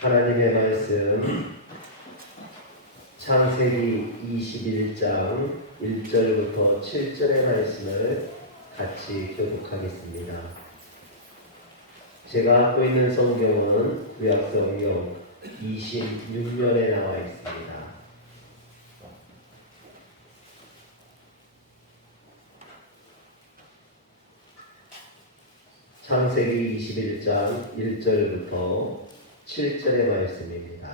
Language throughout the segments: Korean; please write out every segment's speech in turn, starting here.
하나님의 말씀 창세기 21장 1절부터 7절의 말씀을 같이 교독하겠습니다. 제가 갖고 있는 성경은 구약성경 26면에 나와 있습니다. 창세기 21장 1절부터 7절의 말씀입니다.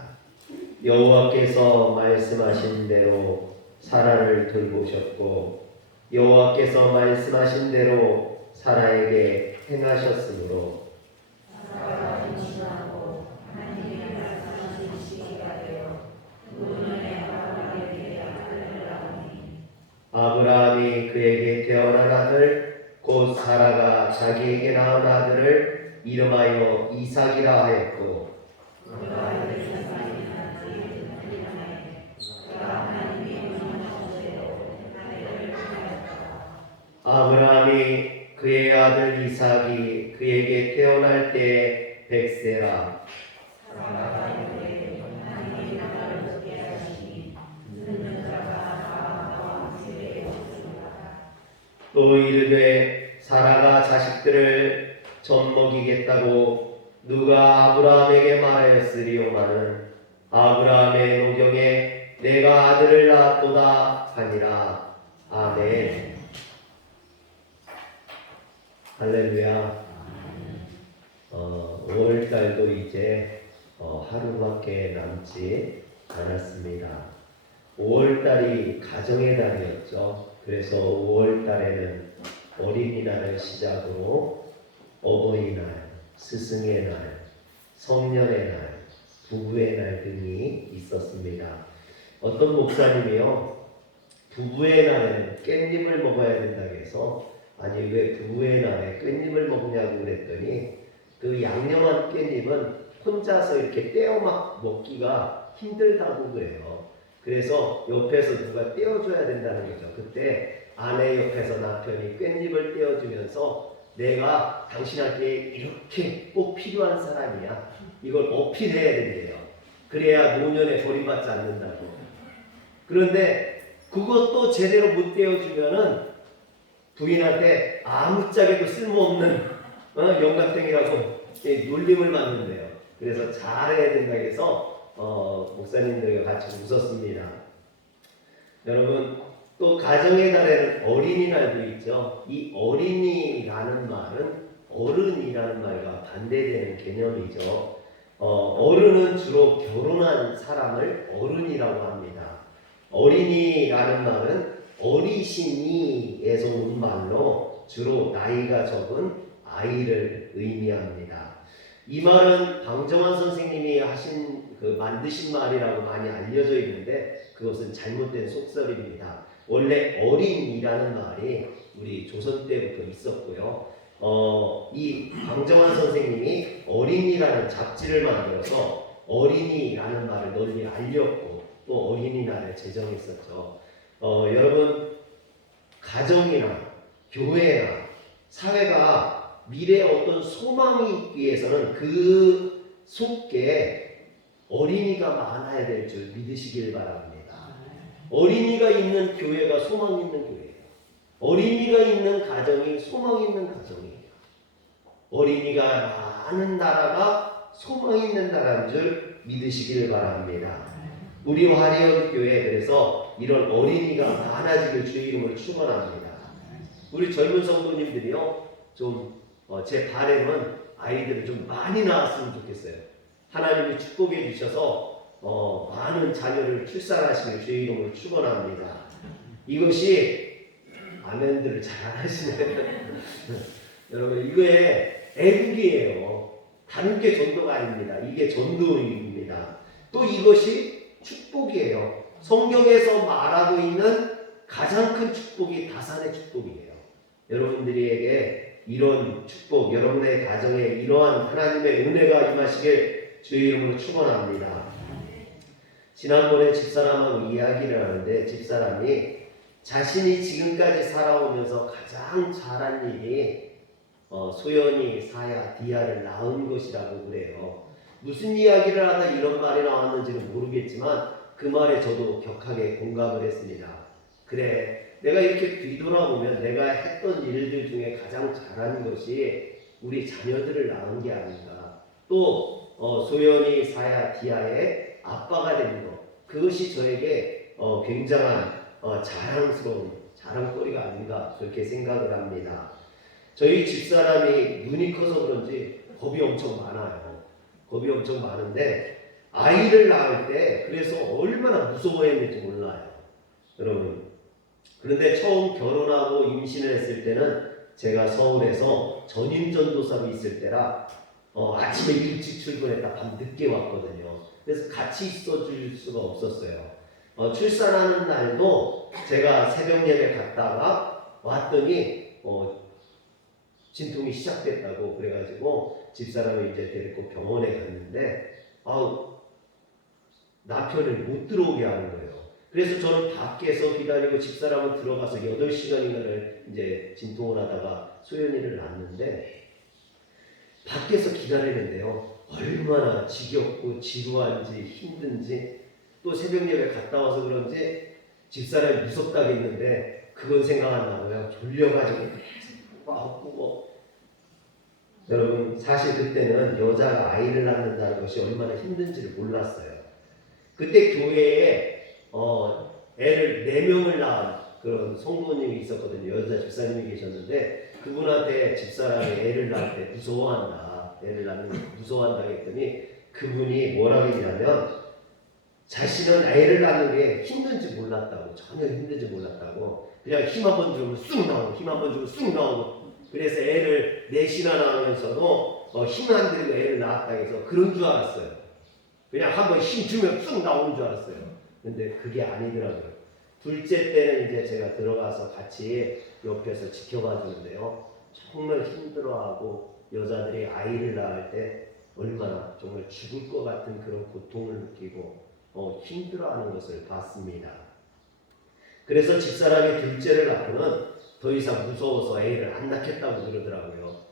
여호와께서 말씀하신 대로 사라를 돌보셨고 여호와께서 말씀하신 대로 사라에게 행하셨으므로 사라가 임신하고 하나님의 말씀하신 시기가 되어 그 눈에 아브라함에게 아들을 낳으니 아브라함이 그에게 태어난 아들 곧 사라가 자기에게 낳은 아들을 이름하여 이삭이라 하였고 그가 이삭이 낳지 하나님의 그가 하나님이 명하셨대로 아들을 낳았다. 아브라함이 그의 아들 이삭이 그에게 태어날 때 백세라 사라가 이르되 하나님이 나를 듣게 하시니 듣는 자가 아브라함과 집에 없습니다. 또 이르되 사라가 자식들을 젖먹이겠다고 누가 아브라함에게 말하였으리오마는 아브라함의 노경에 내가 아들을 낳았도다 하니라. 아멘. 할렐루야. 5월달도 이제 하루밖에 남지 않았습니다. 5월달이 가정의 달이었죠. 그래서 5월달에는 어린이날을 시작으로 어버이날, 스승의 날, 성년의 날, 부부의 날 등이 있었습니다. 어떤 목사님이요, 부부의 날에는 깻잎을 먹어야 된다고 해서 아니 왜 부부의 날에 깻잎을 먹냐고 그랬더니 그 양념한 깻잎은 혼자서 이렇게 떼어 먹기가 힘들다고 그래요. 그래서 옆에서 누가 떼어줘야 된다는 거죠. 그때 아내 옆에서 남편이 깻잎을 떼어주면서 내가 당신한테 이렇게 꼭 필요한 사람이야. 이걸 어필해야 된대요. 그래야 노년에 버림받지 않는다고. 그런데 그것도 제대로 못 떼어주면은 부인한테 아무짝에도 쓸모없는 영감탱이라고 놀림을 받는데요. 그래서 잘해야 된다고 해서 목사님들과 같이 웃었습니다. 여러분, 또 가정의 날에는 어린이날도 있죠. 이 어린이라는 말은 어른이라는 말과 반대되는 개념이죠. 어른은 주로 결혼한 사람을 어른이라고 합니다. 어린이라는 말은 어리신이에서 온 말로 주로 나이가 적은 아이를 의미합니다. 이 말은 방정환 선생님이 만드신 말이라고 많이 알려져 있는데 그것은 잘못된 속설입니다. 원래 어린이라는 말이 우리 조선 때부터 있었고요. 이 방정환 선생님이 어린이라는 잡지를 만들어서 어린이라는 말을 널리 알렸고 또 어린이날을 제정했었죠. 여러분, 가정이나 교회나 사회가 미래에 어떤 소망이 있기 위해서는 그 속에 어린이가 많아야 될 줄 믿으시길 바랍니다. 어린이가 있는 교회가 소망 있는 교회예요. 어린이가 있는 가정이 소망 있는 가정이에요. 어린이가 많은 나라가 소망 있는 나라인 줄 믿으시길 바랍니다. 우리 화려한 교회 그래서 이런 어린이가 많아지길 주의 이름으로 축원합니다. 우리 젊은 성도님들이요, 제 바람은 아이들을 좀 많이 낳았으면 좋겠어요. 하나님이 축복해 주셔서 많은 자녀를 출산하시길 주의 이름으로 축원합니다. 이것이 아멘들을 잘 안 하시네요. 여러분, 이거에 애국이에요. 다른 게 전도가 아닙니다. 이게 전도입니다. 또 이것이 축복이에요. 성경에서 말하고 있는 가장 큰 축복이 다산의 축복이에요. 여러분들에게 이런 축복, 여러분의 가정에 이러한 하나님의 은혜가 임하시길 주의 이름으로 축원합니다. 지난번에 집사람하고 이야기를 하는데 집사람이 자신이 지금까지 살아오면서 가장 잘한 일이 소연이, 사야, 디아를 낳은 것이라고 그래요. 무슨 이야기를 하다 이런 말이 나왔는지는 모르겠지만 그 말에 저도 격하게 공감을 했습니다. 그래, 내가 이렇게 뒤돌아보면 내가 했던 일들 중에 가장 잘한 것이 우리 자녀들을 낳은 게 아닌가. 또 소연이, 사야, 디아의 아빠가 된 것, 그것이 저에게 굉장한 자랑스러운 자랑거리가 아닌가 그렇게 생각을 합니다. 저희 집사람이 눈이 커서 그런지 겁이 엄청 많아요. 겁이 엄청 많은데 아이를 낳을 때 그래서 얼마나 무서워했는지 몰라요. 여러분. 그런데 처음 결혼하고 임신을 했을 때는 제가 서울에서 전임전도사로 있을 때라 아침에 일찍 출근했다 밤 늦게 왔거든요. 그래서 같이 있어줄 수가 없었어요. 출산하는 날도 제가 새벽 예배 갔다가 왔더니 진통이 시작됐다고 그래가지고 집사람이 이제 데리고 병원에 갔는데 남편을 못 들어오게 하는 거예요. 그래서 저는 밖에서 기다리고 집사람은 들어가서 8시간인가를 이제 진통을 하다가 소연이를 낳았는데 밖에서 기다리는데요. 얼마나 지겹고 지루한지 힘든지 또 새벽 예배 갔다 와서 그런지 집사람이 무섭다겠는데 그건 생각 안 나고요. 졸려가지고 아프고 여러분 사실 그때는 여자가 아이를 낳는다는 것이 얼마나 힘든지를 몰랐어요. 그때 교회에 애를 4명을 낳은 그런 성도님이 있었거든요. 여자 집사님이 계셨는데 그분한테 집사람이 애를 낳을 때 무서워한다. 애를 낳는 거 무서워한다 했더니 그분이 뭐라고 했냐면 자신은 애를 낳는 게 힘든지 몰랐다고. 전혀 힘든지 몰랐다고. 그냥 힘 한 번 주면 쑥 나오고 힘 한 번 주면 쑥 나오고 그래서 애를 넷이나 낳으면서도 힘 안 들이고 애를 낳았다 해서 그런 줄 알았어요. 그냥 한 번 힘 주면 쑥 나오는 줄 알았어요. 근데 그게 아니더라고요. 둘째 때는 이제 제가 들어가서 같이 옆에서 지켜봐 주는데요. 정말 힘들어하고 여자들이 아이를 낳을 때 얼마나 정말 죽을 것 같은 그런 고통을 느끼고 힘들어하는 것을 봤습니다. 그래서 집사람이 둘째를 낳고는 더 이상 무서워서 애를 안 낳겠다고 그러더라고요.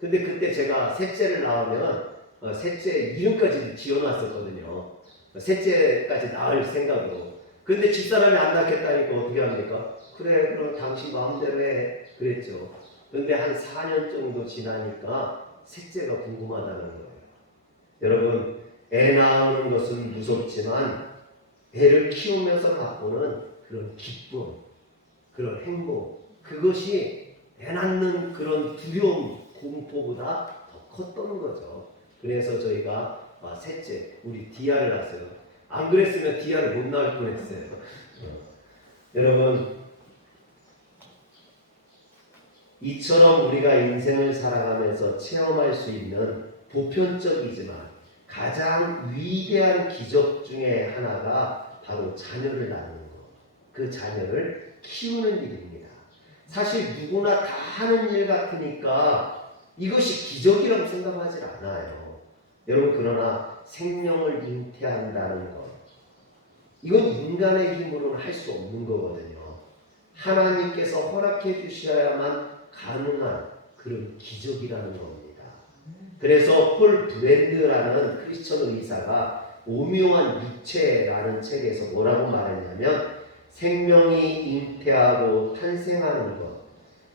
근데 그때 제가 셋째를 낳으면 셋째 이름까지 지어놨었거든요. 셋째까지 낳을 생각으로. 근데 집사람이 안 낳겠다니까 어떻게 합니까? 그래, 그럼 당신 마음대로 해. 그랬죠. 근데 한 4년 정도 지나니까 셋째가 궁금하다는 거예요. 여러분, 애 낳는 것은 무섭지만 애를 키우면서 맛보는 그런 기쁨, 그런 행복, 그것이 애 낳는 그런 두려움, 공포보다 더 컸던 거죠. 그래서 저희가 셋째, 우리 디아를 낳았어요. 안 그랬으면 디아를 못 낳을 뻔했어요. 여러분, 이처럼 우리가 인생을 살아가면서 체험할 수 있는 보편적이지만 가장 위대한 기적 중에 하나가 바로 자녀를 낳는 것, 그 자녀를 키우는 일입니다. 사실 누구나 다 하는 일 같으니까 이것이 기적이라고 생각하지 않아요. 여러분, 그러나 생명을 잉태한다는 것, 이건 인간의 힘으로는 할 수 없는 거거든요. 하나님께서 허락해 주셔야만 가능한 그런 기적이라는 겁니다. 그래서 폴 브랜드라는 크리스천 의사가 오묘한 육체라는 책에서 뭐라고 말했냐면 생명이 잉태하고 탄생하는 것,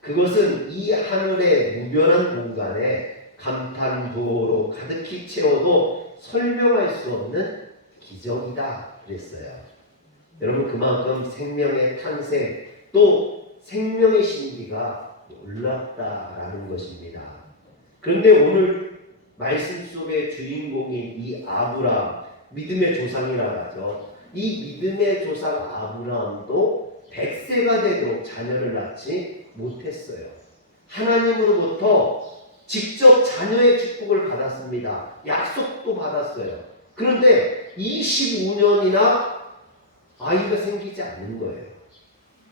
그것은 이 하늘의 무변한 공간에 감탄부호로 가득히 채워도 설명할 수 없는 기적이다 그랬어요. 여러분, 그만큼 생명의 탄생 또 생명의 신비가 놀랍다라는 것입니다. 그런데 오늘 말씀 속의 주인공인 이 아브라함, 믿음의 조상이라고 하죠. 이 믿음의 조상 아브라함도 100세가 되도록 자녀를 낳지 못했어요. 하나님으로부터 직접 자녀의 축복을 받았습니다. 약속도 받았어요. 그런데 25년이나 아이가 생기지 않는 거예요.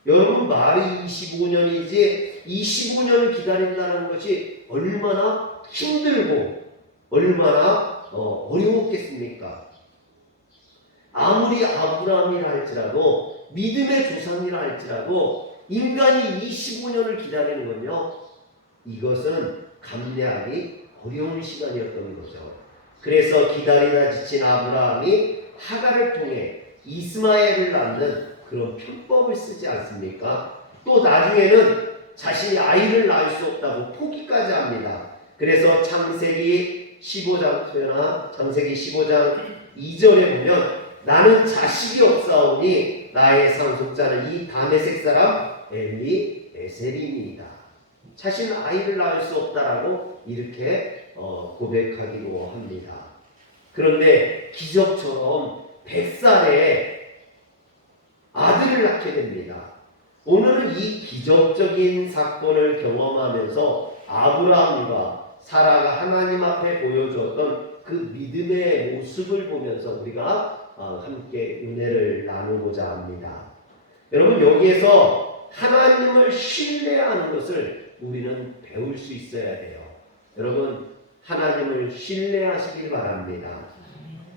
여러분, 말이 25년이지 25년을 기다린다는 것이 얼마나 힘들고 얼마나 어려웠겠습니까? 아무리 아브라함이라 할지라도 믿음의 조상이라 할지라도 인간이 25년을 기다리는 건요, 이것은 감내하기 어려운 시간이었던 거죠. 그래서 기다리다 지친 아브라함이 하갈을 통해 이스마엘을 낳는 그런 편법을 쓰지 않습니까? 또 나중에는 자신이 아이를 낳을 수 없다고 포기까지 합니다. 그래서 창세기 15장 2절에 보면 나는 자식이 없사오니 나의 상속자는 이 다메섹 사람 엘리에셀입니다. 자신은 아이를 낳을 수 없다라고 이렇게 고백하기도 합니다. 그런데 기적처럼 100살에 아들을 낳게 됩니다. 오늘은 이 기적적인 사건을 경험하면서 아브라함과 사라가 하나님 앞에 보여주었던 그 믿음의 모습을 보면서 우리가 함께 은혜를 나누고자 합니다. 여러분, 여기에서 하나님을 신뢰하는 것을 우리는 배울 수 있어야 돼요. 여러분, 하나님을 신뢰하시길 바랍니다.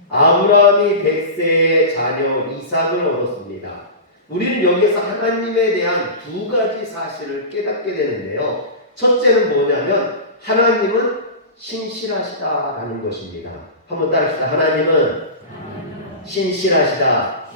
아브라함이 100세의 자녀 이삭을 얻었습니다. 우리는 여기서 하나님에 대한 두 가지 사실을 깨닫게 되는데요. 첫째는 뭐냐면 하나님은 신실하시다라는 것입니다. 한번 따라합시다. 하나님은 신실하시다.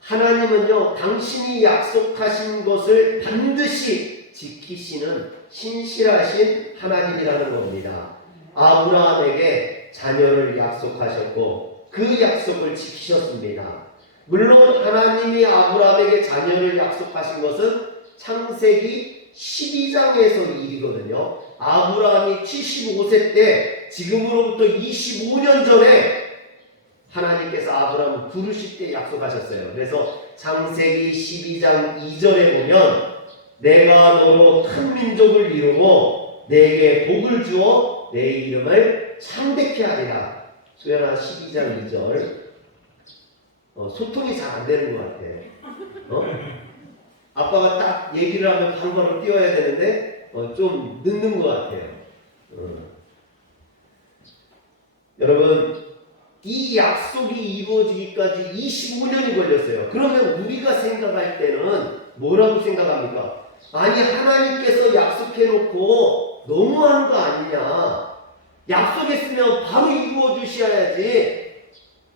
하나님은요, 당신이 약속하신 것을 반드시 지키시는 신실하신 하나님이라는 겁니다. 아브라함에게 자녀를 약속하셨고 그 약속을 지키셨습니다. 물론 하나님이 아브라함에게 자녀를 약속하신 것은 창세기 12장에서 일이거든요. 아브라함이 75세 때 지금으로부터 25년 전에 하나님께서 아브라함을 부르실 때 약속하셨어요. 그래서 창세기 12장 2절에 보면 내가 너로 큰 민족을 이루고 내게 복을 주어 내 이름을 창대케 하리라. 소연아 12장 2절 소통이 잘 안 되는 것 같아. 아빠가 딱 얘기를 하면 바로바로 뛰어야 되는데 좀 늦는 것 같아요. 여러분, 이 약속이 이루어지기까지 25년이 걸렸어요. 그러면 우리가 생각할 때는 뭐라고 생각합니까? 아니, 하나님께서 약속해놓고 너무한 거 아니냐. 약속했으면 바로 이루어 주셔야지.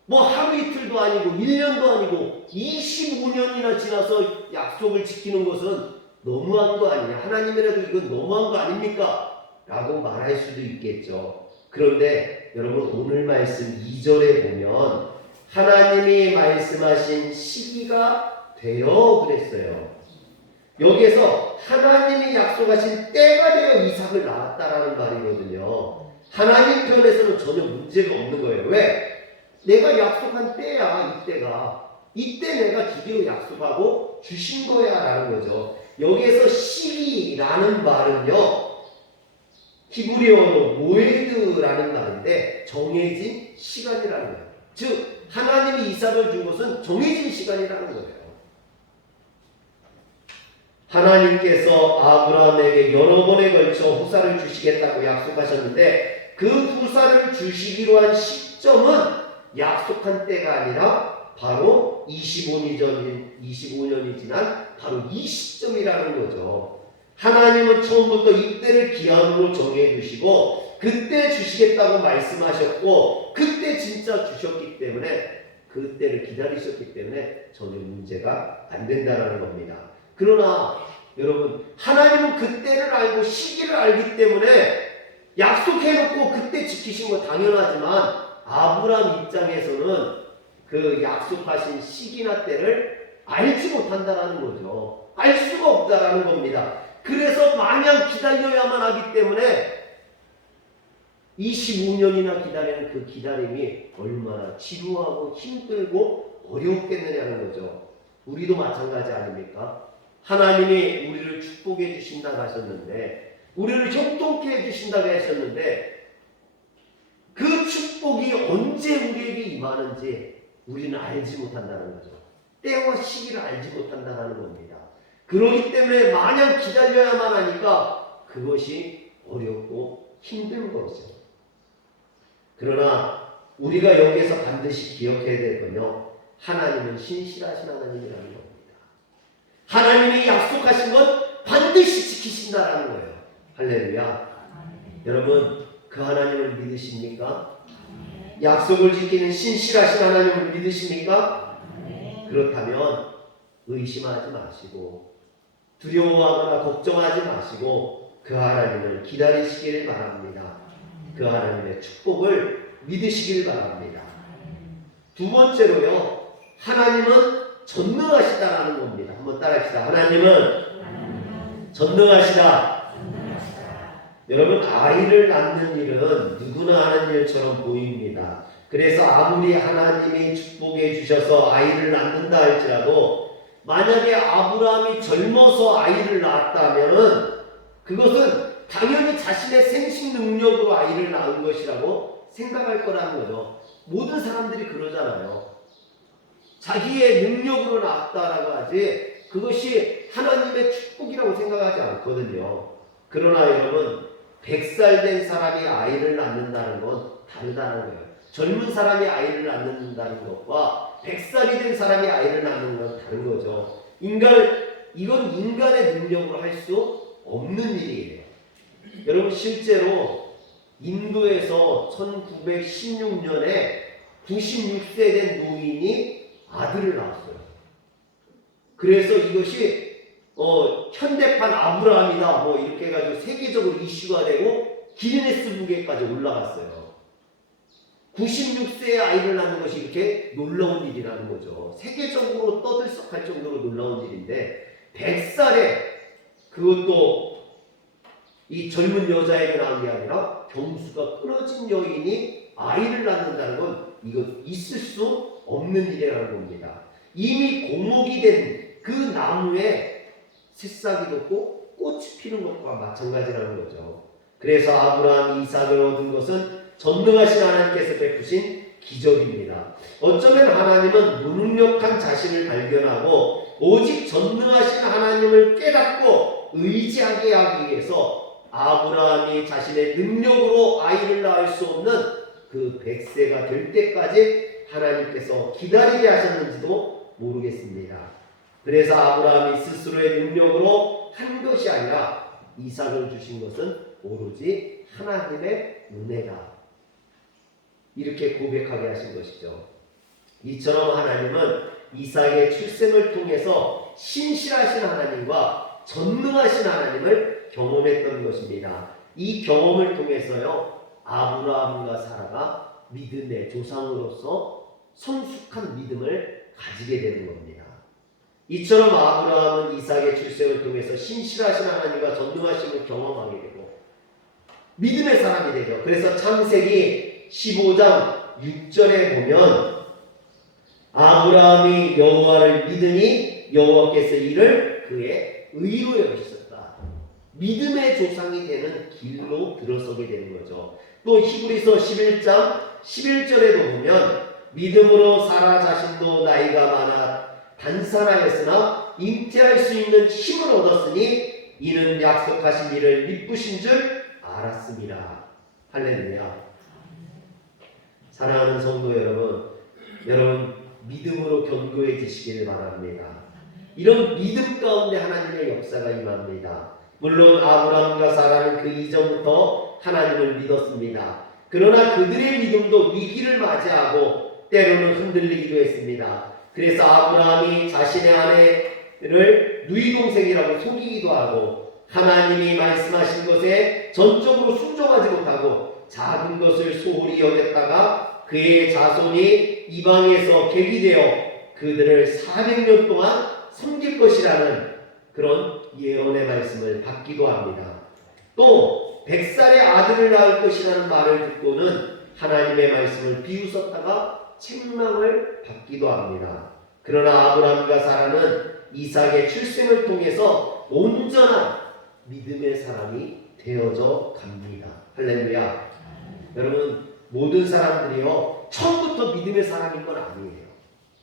뭐 하루 이틀도 아니고 1년도 아니고 25년이나 지나서 약속을 지키는 것은 너무한 거 아니냐. 하나님이라도 이건 너무한 거 아닙니까? 라고 말할 수도 있겠죠. 그런데 여러분, 오늘 말씀 2절에 보면 하나님이 말씀하신 시기가 되어 그랬어요. 여기에서 하나님이 약속하신 때가 되어 이삭을 낳았다라는 말이거든요. 하나님 편에서는 전혀 문제가 없는 거예요. 왜? 내가 약속한 때야. 이때 내가 드디어 약속하고 주신 거야 라는 거죠. 여기에서 시기라는 말은요, 히브리어로 모에드라는 말인데 정해진 시간이라는 거예요. 즉 하나님이 이삭을 준 것은 정해진 시간이라는 거예요. 하나님께서 아브라함에게 여러 번에 걸쳐 후사를 주시겠다고 약속하셨는데 그 후사를 주시기로 한 시점은 약속한 때가 아니라 바로 25년이 지난 바로 이 시점이라는 거죠. 하나님은 처음부터 이때를 기한으로 정해주시고 그때 주시겠다고 말씀하셨고 그때 진짜 주셨기 때문에 그때를 기다리셨기 때문에 전혀 문제가 안 된다는 겁니다. 그러나 여러분, 하나님은 그때를 알고 시기를 알기 때문에 약속해놓고 그때 지키신 거 당연하지만 아브라함 입장에서는 그 약속하신 시기나 때를 알지 못한다라는 거죠. 알 수가 없다라는 겁니다. 그래서 마냥 기다려야만 하기 때문에 25년이나 기다리는 그 기다림이 얼마나 지루하고 힘들고 어렵겠느냐는 거죠. 우리도 마찬가지 아닙니까? 하나님이 우리를 축복해 주신다고 하셨는데, 우리를 형통케 해 주신다고 하셨는데, 그 축복이 언제 우리에게 임하는지 우리는 알지 못한다는 거죠. 때와 시기를 알지 못한다는 겁니다. 그렇기 때문에 마냥 기다려야만 하니까 그것이 어렵고 힘든 거죠. 그러나 우리가 여기에서 반드시 기억해야 될 건요, 하나님은 신실하신 하나님이라는 겁니다. 하나님이 약속하신 것 반드시 지키신다라는 거예요. 할렐루야. 여러분, 그 하나님을 믿으십니까? 약속을 지키는 신실하신 하나님을 믿으십니까? 그렇다면 의심하지 마시고 두려워하거나 걱정하지 마시고 그 하나님을 기다리시기를 바랍니다. 그 하나님의 축복을 믿으시길 바랍니다. 두 번째로요, 하나님은 전능하시다라는 겁니다. 한번 따라합시다. 하나님은 전능하시다. 여러분, 아이를 낳는 일은 누구나 하는 일처럼 보입니다. 그래서 아무리 하나님이 축복해 주셔서 아이를 낳는다 할지라도 만약에 아브라함이 젊어서 아이를 낳았다면 그것은 당연히 자신의 생식 능력으로 아이를 낳은 것이라고 생각할 거라는 거죠. 모든 사람들이 그러잖아요. 자기의 능력으로 낳았다라고 하지 그것이 하나님의 축복이라고 생각하지 않거든요. 그러나 여러분, 100살 된 사람이 아이를 낳는다는 건 다르다는 거예요. 젊은 사람이 아이를 낳는다는 것과 100살이 된 사람이 아이를 낳는 건 다른 거죠. 이건 인간의 능력으로 할 수 없는 일이에요. 여러분, 실제로 인도에서 1916년에 96세 된 노인이 아들을 낳았어요. 그래서 이것이 현대판 아브라함이다 뭐 이렇게 해가지고 세계적으로 이슈가 되고 기네스북에까지 올라갔어요. 96세의 아이를 낳는 것이 이렇게 놀라운 일이라는 거죠. 세계적으로 떠들썩할 정도로 놀라운 일인데 100살에 그것도 이 젊은 여자에게 낳은 게 아니라 경수가 끊어진 여인이 아이를 낳는다는 건 이거 있을 수 없는 일이라는 겁니다. 이미 공목이 된 그 나무에 새싹이 돋고 꽃이 피는 것과 마찬가지라는 거죠. 그래서 아브라함이 이삭을 얻은 것은 전능하신 하나님께서 베푸신 기적입니다. 어쩌면 하나님은 무능력한 자신을 발견하고 오직 전능하신 하나님을 깨닫고 의지하게 하기 위해서 아브라함이 자신의 능력으로 아이를 낳을 수 없는 그 100세가 될 때까지 하나님께서 기다리게 하셨는지도 모르겠습니다. 그래서 아브라함이 스스로의 능력으로 한 것이 아니라 이삭을 주신 것은 오로지 하나님의 은혜다. 이렇게 고백하게 하신 것이죠. 이처럼 하나님은 이삭의 출생을 통해서 신실하신 하나님과 전능하신 하나님을 경험했던 것입니다. 이 경험을 통해서요, 아브라함과 사라가 믿음의 조상으로서 성숙한 믿음을 가지게 되는 겁니다. 이처럼 아브라함은 이삭의 출생을 통해서 신실하신 하나님과 전능하심을 경험하게 되고 믿음의 사람이 되죠. 그래서 창세기 15장 6절에 보면 아브라함이 여호와를 믿으니 여호와께서 이를 그의 의로 여기셨다. 믿음의 조상이 되는 길로 들어서게 되는 거죠. 또 히브리서 11장 11절에도 보면 믿음으로 사라 자신도 나이가 많아 단산하였으나 잉태할 수 있는 힘을 얻었으니 이는 약속하신 일을 미쁘신 줄 알았습니다. 할렐루야. 사랑하는 성도 여러분 믿음으로 견고해지시기를 바랍니다. 이런 믿음 가운데 하나님의 역사가 임합니다. 물론 아브라함과 사라는 그 이전부터 하나님을 믿었습니다. 그러나 그들의 믿음도 위기를 맞이하고 때로는 흔들리기도 했습니다. 그래서 아브라함이 자신의 아내를 누이 동생이라고 속이기도 하고 하나님이 말씀하신 것에 전적으로 순종하지 못하고 작은 것을 소홀히 여겼다가 그의 자손이 이방에서 객이되어 그들을 400년 동안 섬길 것이라는 그런 예언의 말씀을 받기도 합니다. 또 100살의 아들을 낳을 것이라는 말을 듣고는 하나님의 말씀을 비웃었다가 책망을 받기도 합니다. 그러나 아브라함과 사라는 이삭의 출생을 통해서 온전한 믿음의 사람이 되어져 갑니다. 할렐루야. 여러분, 모든 사람들이요 처음부터 믿음의 사람인 건 아니에요.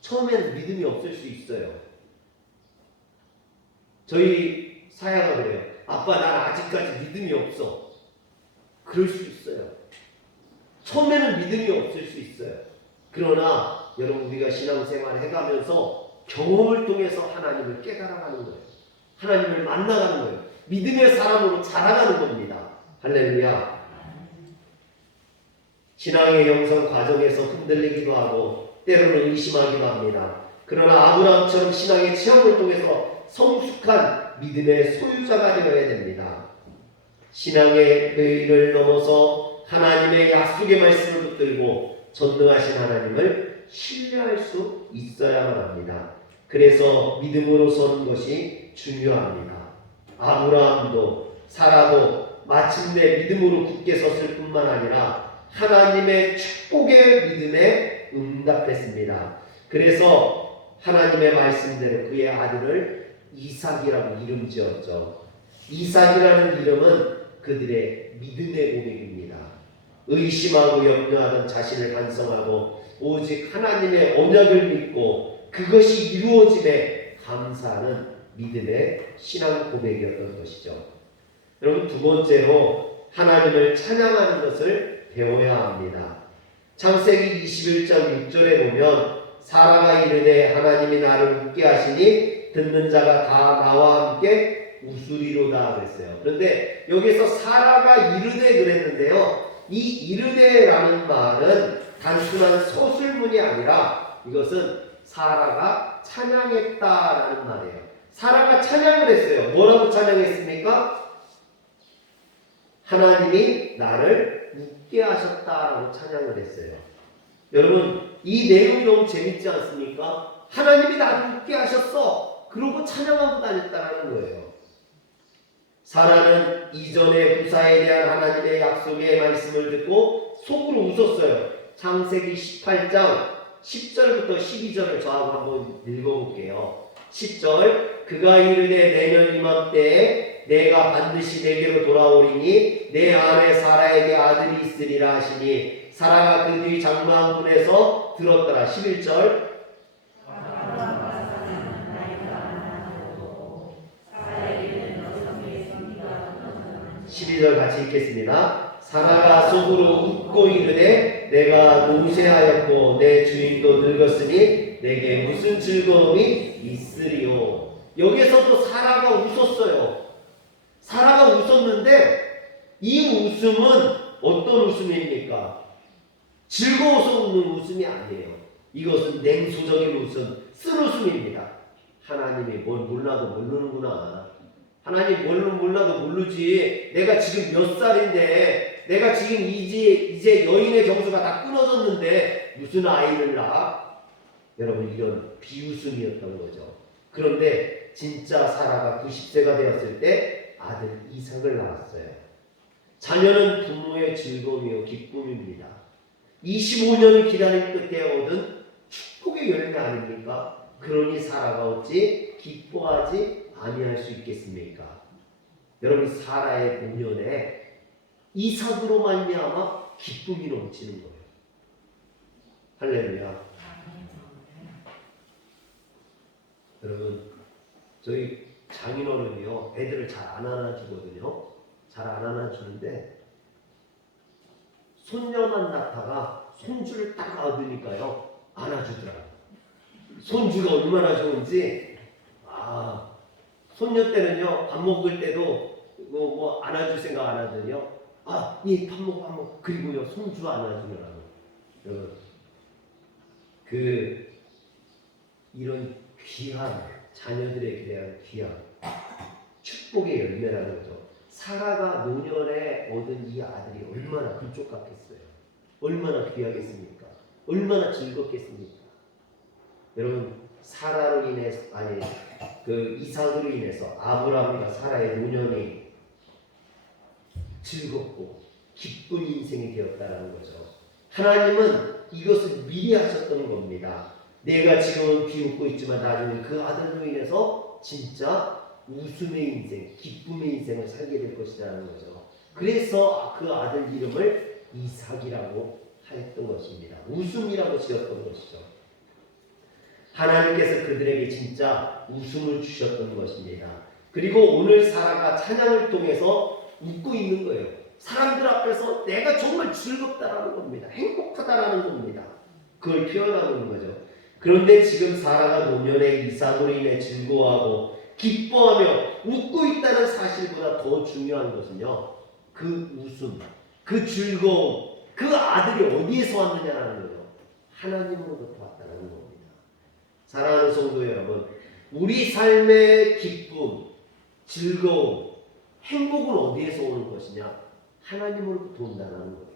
처음에는 믿음이 없을 수 있어요. 저희 사야가 그래요. 아빠, 난 아직까지 믿음이 없어. 그럴 수 있어요. 처음에는 믿음이 없을 수 있어요. 그러나 여러분, 우리가 신앙생활을 해가면서 경험을 통해서 하나님을 깨달아가는 거예요. 하나님을 만나가는 거예요. 믿음의 사람으로 자라가는 겁니다. 할렐루야. 신앙의 형성 과정에서 흔들리기도 하고 때로는 의심하기도 합니다. 그러나 아브라함처럼 신앙의 체험을 통해서 성숙한 믿음의 소유자가 되어야 됩니다. 신앙의 의의를 넘어서 하나님의 약속의 말씀을 붙들고 전능하신 하나님을 신뢰할 수 있어야만 합니다. 그래서 믿음으로 서는 것이 중요합니다. 아브라함도 사라도 마침내 믿음으로 굳게 섰을 뿐만 아니라 하나님의 축복의 믿음에 응답했습니다. 그래서 하나님의 말씀대로 그의 아들을 이삭이라고 이름 지었죠. 이삭이라는 이름은 그들의 믿음의 고백입니다. 의심하고 염려하던 자신을 반성하고 오직 하나님의 언약을 믿고 그것이 이루어짐에 감사하는 믿음의 신앙 고백이었던 것이죠. 여러분, 두 번째로 하나님을 찬양하는 것을 배워야 합니다. 창세기 21장 6절에 보면 사라가 이르되 하나님이 나를 웃게 하시니 듣는 자가 다 나와 함께 웃으리로다 그랬어요. 그런데 여기서 사라가 이르되 그랬는데요. 이 이르되라는 말은 단순한 서술문이 아니라 이것은 사라가 찬양했다라는 말이에요. 사라가 찬양을 했어요. 뭐라고 찬양했습니까? 하나님이 나를 웃게 하셨다라고 찬양을 했어요. 여러분, 이 내용이 너무 재밌지 않습니까? 하나님이 나를 웃게 하셨어. 그러고 찬양하고 다녔다라는 거예요. 사라는 이전의 후사에 대한 하나님의 약속의 말씀을 듣고 속으로 웃었어요. 창세기 18장 10절부터 12절을 저하고 한번 읽어볼게요. 10절 그가 이르되 내년 이맘때에 내가 반드시 내게로 돌아오리니 내 아내 사라에게 아들이 있으리라 하시니 사라가 그 뒤 장막한 분에서 들었더라. 11절 12절 같이 읽겠습니다. 사라가 속으로 웃고 이르되 내가 노쇠하였고 내 주인도 늙었으니 내게 무슨 즐거움이 있으리요. 여기에서도 사라가 웃었어요. 사라가 웃었는데 이 웃음은 어떤 웃음입니까? 즐거워서 웃는 웃음이 아니에요. 이것은 냉소적인 웃음, 쓴 웃음입니다. 하나님이 뭘 몰라도 모르는구나. 하나님 뭘로 몰라도 모르지. 내가 지금 몇 살인데, 내가 지금 이제 여인의 정수가 다 끊어졌는데 무슨 아이를 낳아? 여러분, 이런 비웃음이었던 거죠. 그런데 진짜 사라가 90세가 되었을 때 아들 이삭을 낳았어요. 자녀는 부모의 즐거움이요 기쁨입니다. 25년을 기다린 끝에 얻은 축복의 열매 아닙니까? 그러니 사라가 어찌 기뻐하지 아니할 수 있겠습니까? 여러분, 사라의 노년에 이삭으로 말미암아 기쁨이 넘치는 거예요. 할렐루야. 여러분, 저희 장인어른이요 애들을 잘 안 안아주거든요. 잘 안 안아주는데 손녀만 낳다가 손주를 딱 얻으니까요 안아주더라고요. 손주가 얼마나 좋은지. 손녀 때는요 밥 먹을 때도 뭐 안아줄 생각 안 하더니요. 예, 밥 먹. 그리고요 손주 안아주느라고. 여러분, 이런 귀한 자녀들에 대한 귀한 축복의 열매라는 거죠. 사라가 노년에 얻은 이 아들이 얼마나 불족 같겠어요. 얼마나 귀하겠습니까? 얼마나 즐겁겠습니까? 여러분, 사라로 인해서 이삭으로 인해서 아브라함과 사라의 노년이 즐겁고 기쁜 인생이 되었다는 거죠. 하나님은 이것을 미리 하셨던 겁니다. 내가 지금은 비웃고 있지만 나중에 그 아들로 인해서 진짜 웃음의 인생, 기쁨의 인생을 살게 될 것이라는 거죠. 그래서 그 아들 이름을 이삭이라고 하였던 것입니다. 웃음이라고 지었던 것이죠. 하나님께서 그들에게 진짜 웃음을 주셨던 것입니다. 그리고 오늘 사라가 찬양을 통해서 웃고 있는 거예요. 사람들 앞에서 내가 정말 즐겁다라는 겁니다. 행복하다라는 겁니다. 그걸 표현하는 거죠. 그런데 지금 사라가 노년의 이삭으로 인해 즐거워하고 기뻐하며 웃고 있다는 사실보다 더 중요한 것은요, 그 웃음, 그 즐거움, 그 아들이 어디에서 왔느냐라는 거예요. 하나님으로부터 왔다는 겁니다. 사랑하는 성도 여러분, 우리 삶의 기쁨, 즐거움, 행복은 어디에서 오는 것이냐? 하나님으로부터 온다는 거예요.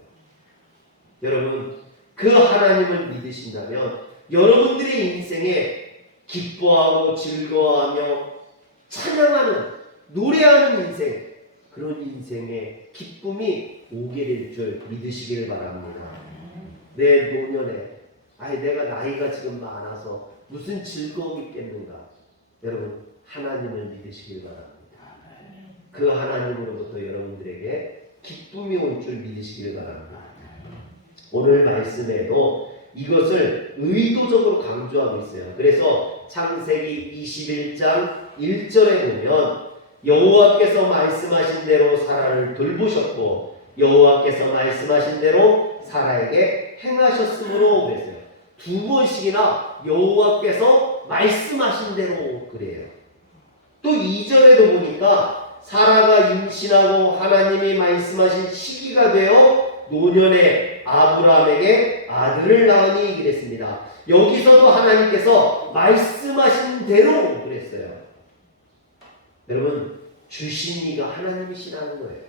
여러분, 그 하나님을 믿으신다면 여러분들의 인생에 기뻐하고 즐거워하며 찬양하는, 노래하는 인생, 그런 인생의 기쁨이 오게 될 줄 믿으시길 바랍니다. 내 노년에 내가 나이가 지금 많아서 무슨 즐거움이 있겠는가? 여러분, 하나님을 믿으시길 바랍니다. 그 하나님으로부터 여러분들에게 기쁨이 올 줄 믿으시길 바랍니다. 오늘 말씀에도 이것을 의도적으로 강조하고 있어요. 그래서 창세기 21장 1절에 보면 여호와께서 말씀하신 대로 사라를 돌보셨고 여호와께서 말씀하신 대로 사라에게 행하셨으므로 그랬어요. 두 번씩이나 여호와께서 말씀하신 대로 그래요. 또 2절에도 보니까 사라가 임신하고 하나님이 말씀하신 시기가 되어 노년에 아브라함에게 아들을 낳으니 그랬습니다. 여기서도 하나님께서 말씀하신 대로 그랬어요. 여러분, 주신 이가 하나님이시라는 거예요.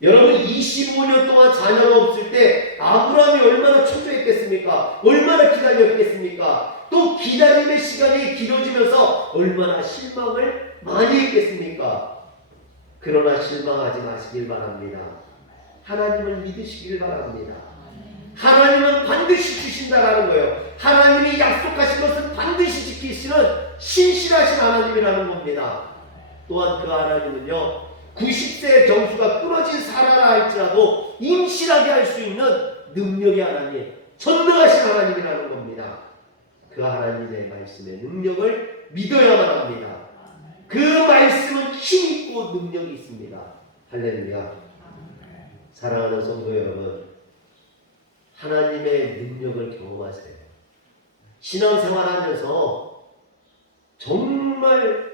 여러분, 25년 동안 자녀가 없을 때 아브라함이 얼마나 초조했겠습니까? 얼마나 기다렸겠습니까? 또 기다림의 시간이 길어지면서 얼마나 실망을 많이 했겠습니까? 그러나 실망하지 마시길 바랍니다. 하나님을 믿으시길 바랍니다. 하나님은 반드시 주신다라는 거예요. 하나님이 약속하신 것은 반드시 지키시는 신실하신 하나님이라는 겁니다. 또한 그 하나님은요, 90세의 정수가 끊어진 사라라 할지라도 임신하게 할 수 있는 능력의 하나님, 전능하신 하나님이라는 겁니다. 그 하나님의 말씀의 능력을 믿어야만 합니다. 그 말씀은 힘있고 능력이 있습니다. 할렐루야. 사랑하는 성도 여러분, 하나님의 능력을 경험하세요. 신앙생활하면서 정말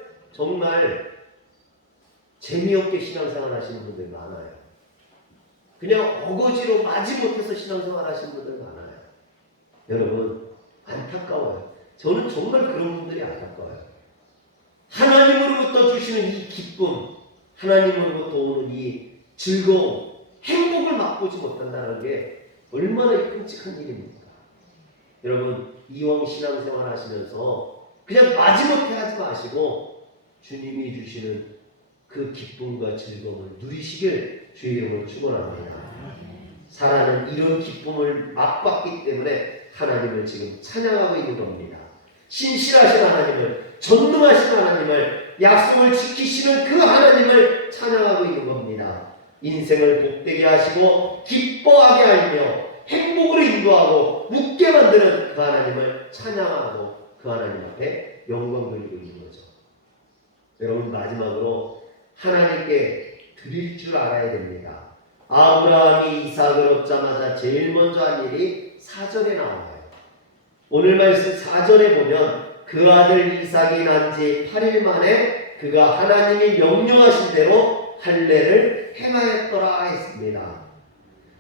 재미없게 신앙생활 하시는 분들 많아요. 그냥 어거지로 마지못해서 신앙생활 하시는 분들 많아요. 여러분, 안타까워요. 저는 정말 그런 분들이 안타까워요. 하나님으로부터 주시는 이 기쁨, 하나님으로부터 오는 이 즐거움, 행복을 맛보지 못한다는 게 얼마나 끔찍한 일입니까? 여러분, 이왕 신앙생활 하시면서 그냥 마지못해 하지 마시고 주님이 주시는 그 기쁨과 즐거움을 누리시길 주의 이름으로 축원합니다. 사라는 이런 기쁨을 맛봤기 때문에 하나님을 지금 찬양하고 있는 겁니다. 신실하신 하나님을, 전능하신 하나님을, 약속을 지키시는 그 하나님을 찬양하고 있는 겁니다. 인생을 복되게 하시고 기뻐하게 하며 행복으로 인도하고 웃게 만드는 그 하나님을 찬양하고 그 하나님 앞에 영광 돌리고 있는 거죠. 여러분, 마지막으로 하나님께 드릴 줄 알아야 됩니다. 아브라함이 이삭을 얻자마자 제일 먼저 한 일이 4절에 나와요. 오늘 말씀 4절에 보면 그 아들 이삭이 난 지 8일 만에 그가 하나님이 명령하신 대로 할례를 행하였더라 했습니다.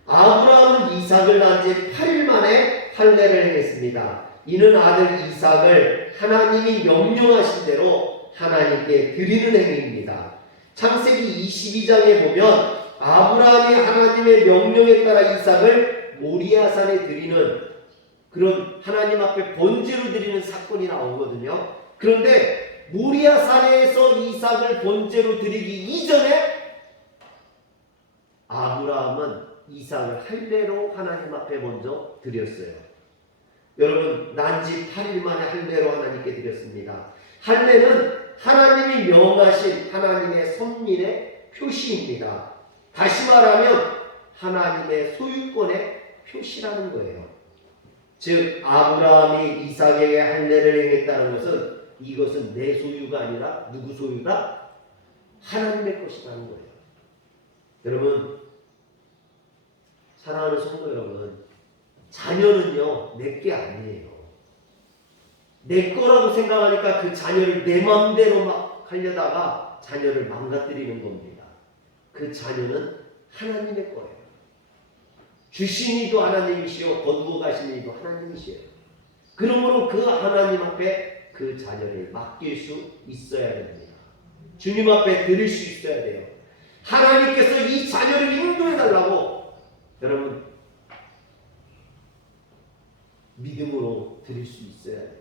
아브라함은 이삭을 낳은 지 8일 만에 할례를 행했습니다. 이는 아들 이삭을 하나님이 명령하신 대로 하나님께 드리는 행위입니다. 창세기 22장에 보면 아브라함이 하나님의 명령에 따라 이삭을 모리아산에 드리는 그런 하나님 앞에 번제로 드리는 사건이 나오거든요. 그런데 모리아산에서 이삭을 번제로 드리기 이전에 아브라함은 이삭을 할례로 하나님 앞에 먼저 드렸어요. 여러분, 난지 8일 만에 할례로 하나님께 드렸습니다. 할례는 하나님이 명하신 하나님의 선민의 표시입니다. 다시 말하면 하나님의 소유권의 표시라는 거예요. 즉 아브라함이 이삭에게 할례를 행했다는 것은 이것은 내 소유가 아니라 누구 소유다? 하나님의 것이라는 거예요. 여러분, 사랑하는 성도 여러분, 자녀는요 내 게 아니에요. 내 거라고 생각하니까 그 자녀를 내 마음대로 막 하려다가 자녀를 망가뜨리는 겁니다. 그 자녀는 하나님의 거예요. 주신 이도 하나님이시오, 거두어 가신 이도 하나님이시오. 그러므로 그 하나님 앞에 그 자녀를 맡길 수 있어야 됩니다. 주님 앞에 드릴 수 있어야 돼요. 하나님께서 이 자녀를 인도해 달라고 여러분 믿음으로 드릴 수 있어야 돼요.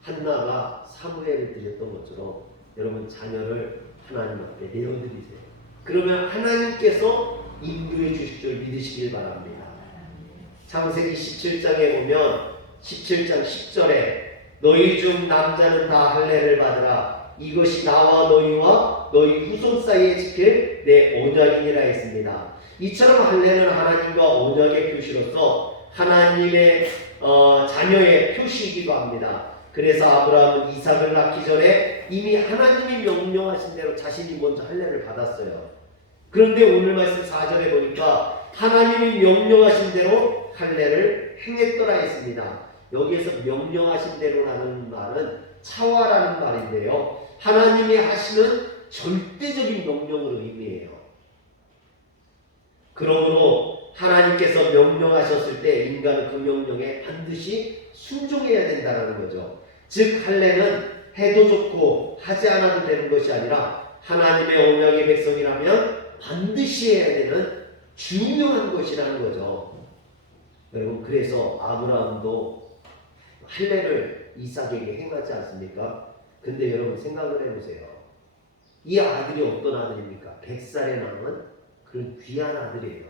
한나가 사무엘을 드렸던 것처럼 여러분 자녀를 하나님 앞에 내어드리세요. 그러면 하나님께서 인도해 주실 줄 믿으시길 바랍니다. 창세기 17장에 보면 17장 10절에 너희 중 남자는 다 할례를 받으라. 이것이 나와 너희와 너희 후손 사이에 지킬 내 언약이니라 했습니다. 이처럼 할례는 하나님과 언약의 표시로서 하나님의 자녀의 표시이기도 합니다. 그래서 아브라함은 이삭을 낳기 전에 이미 하나님이 명령하신 대로 자신이 먼저 할례를 받았어요. 그런데 오늘 말씀 4절에 보니까 하나님이 명령하신 대로 할례를 행했더라 했습니다. 여기에서 명령하신 대로라는 말은 차와라는 말인데요. 하나님이 하시는 절대적인 명령을 의미해요. 그러므로 하나님께서 명령하셨을 때 인간은 그 명령에 반드시 순종해야 된다는 거죠. 즉 할례는 해도 좋고 하지 않아도 되는 것이 아니라 하나님의 언약의 백성이라면 반드시 해야 되는 중요한 것이라는 거죠. 여러분 그래서 아브라함도 할례를 이삭에게 행하지 않습니까? 근데 여러분 생각을 해보세요. 이 아들이 어떤 아들입니까? 100살에 남은 그런 귀한 아들이에요.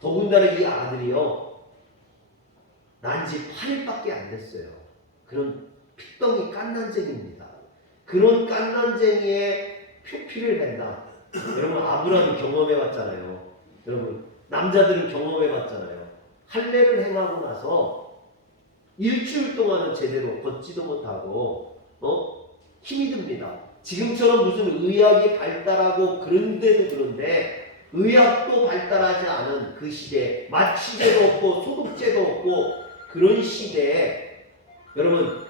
더군다나 이 아들이요 난지 8일밖에 안 됐어요. 그런 핏덩이 깐난쟁이입니다. 그런 깐난쟁이의 표피를 댄다. 여러분 아브라함이 경험해봤잖아요. 여러분 남자들은 경험해봤잖아요. 할례를 행하고 나서 일주일 동안은 제대로 걷지도 못하고 힘이 듭니다. 지금처럼 무슨 의학이 발달하고 그런데도 그런데 의학도 발달하지 않은 그 시대에 마취제도 없고 소독제도 없고 그런 시대에 여러분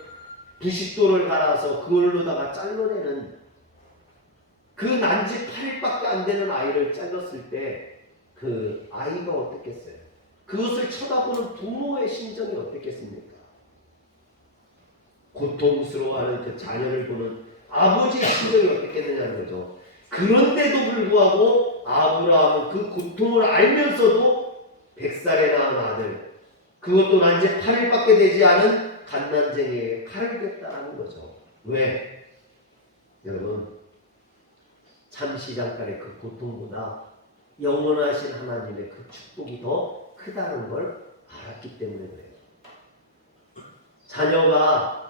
부싯돌을 갈아서 그걸로다가 잘라내는 그 난지 8일밖에 안 되는 아이를 잘랐을 때 그 아이가 어떻겠어요? 그것을 쳐다보는 부모의 심정이 어떻겠습니까? 고통스러워하는 그 자녀를 보는 아버지의 심정이 어떻겠느냐는 거죠. 그런데도 불구하고 아브라함은 그 고통을 알면서도 100살에 낳은 아들, 그것도 난지 8일밖에 되지 않은 갓난쟁이에게 칼을 댔다는 거죠. 왜? 여러분 잠시 잠깐의 그 고통보다 영원하신 하나님의 그 축복이 더 크다는 걸 알았기 때문에 그래요. 자녀가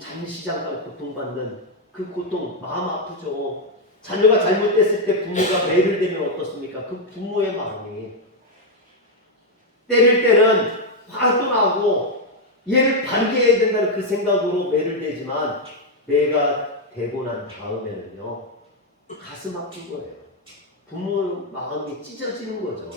잠시 잠깐 고통받는 그 고통 마음 아프죠. 자녀가 잘못됐을 때 부모가 매를 대면 어떻습니까? 그 부모의 마음이 때릴 때는 화도 나고 얘를 바르게 해야 된다는 그 생각으로 매를 대지만 매가 되고 난 다음에는요 가슴 아픈 거예요. 부모의 마음이 찢어지는 거죠.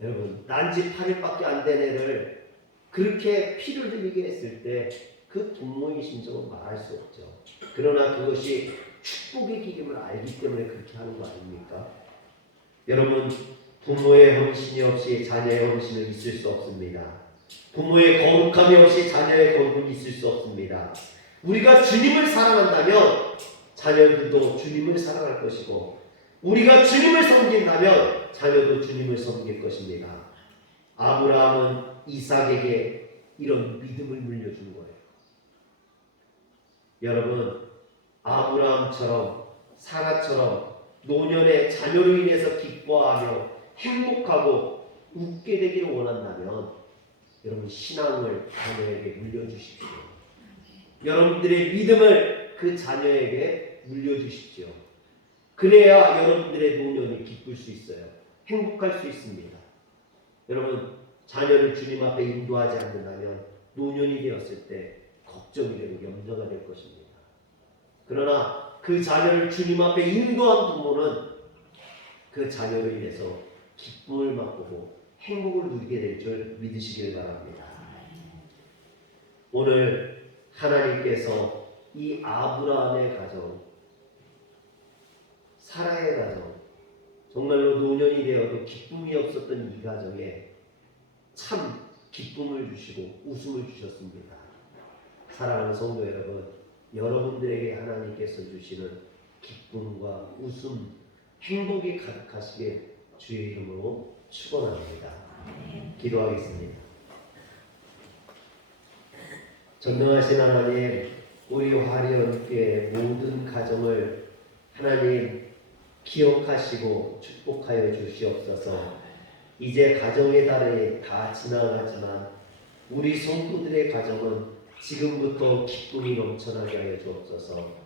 여러분 난지 8일밖에 안 된 애를 그렇게 피를 흘리게 했을 때 그 부모의 심정은 말할 수 없죠. 그러나 그것이 축복의 기름을 알기 때문에 그렇게 하는 거 아닙니까? 여러분 부모의 헌신이 없이 자녀의 헌신은 있을 수 없습니다. 부모의 거룩함이 없이 자녀의 거룩은 있을 수 없습니다. 우리가 주님을 사랑한다면 자녀들도 주님을 사랑할 것이고 우리가 주님을 섬긴다면 자녀도 주님을 섬길 것입니다. 아브라함은 이삭에게 이런 믿음을 물려준 거예요. 여러분 아브라함처럼 사라처럼 노년의 자녀로 인해서 기뻐하며 행복하고 웃게 되기를 원한다면 여러분 신앙을 자녀에게 물려주십시오. 여러분들의 믿음을 그 자녀에게 물려주십시오. 그래야 여러분들의 노년이 기쁠 수 있어요. 행복할 수 있습니다. 여러분 자녀를 주님 앞에 인도하지 않는다면 노년이 되었을 때 걱정이 되고 염려가 될 것입니다. 그러나 그 자녀를 주님 앞에 인도한 부모는 그 자녀로 인해서 기쁨을 맛보고 행복을 누리게 될 줄 믿으시길 바랍니다. 오늘 하나님께서 이 아브라함의 가정 사라의 가정, 정말로 노년이 되어도 기쁨이 없었던 이 가정에 참 기쁨을 주시고 웃음을 주셨습니다. 사랑하는 성도 여러분, 여러분들에게 하나님께서 주시는 기쁨과 웃음, 행복이 가득하시게 주의 이름으로 축원합니다. 기도하겠습니다. 전능하신 하나님, 우리 화려함께 모든 가정을 하나님 기억하시고 축복하여 주시옵소서. 이제 가정의 달이 다 지나가지만 우리 성도들의 가정은 지금부터 기쁨이 넘쳐나게 하여 주옵소서.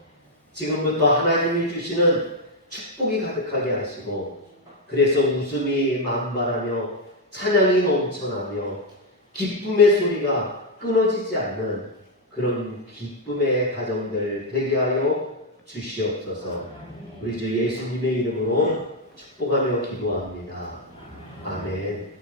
지금부터 하나님이 주시는 축복이 가득하게 하시고, 그래서 웃음이 만발하며 찬양이 넘쳐나며 기쁨의 소리가 끊어지지 않는 그런 기쁨의 가정들 되게 하여 주시옵소서. 우리 주 예수님의 이름으로 축복하며 기도합니다.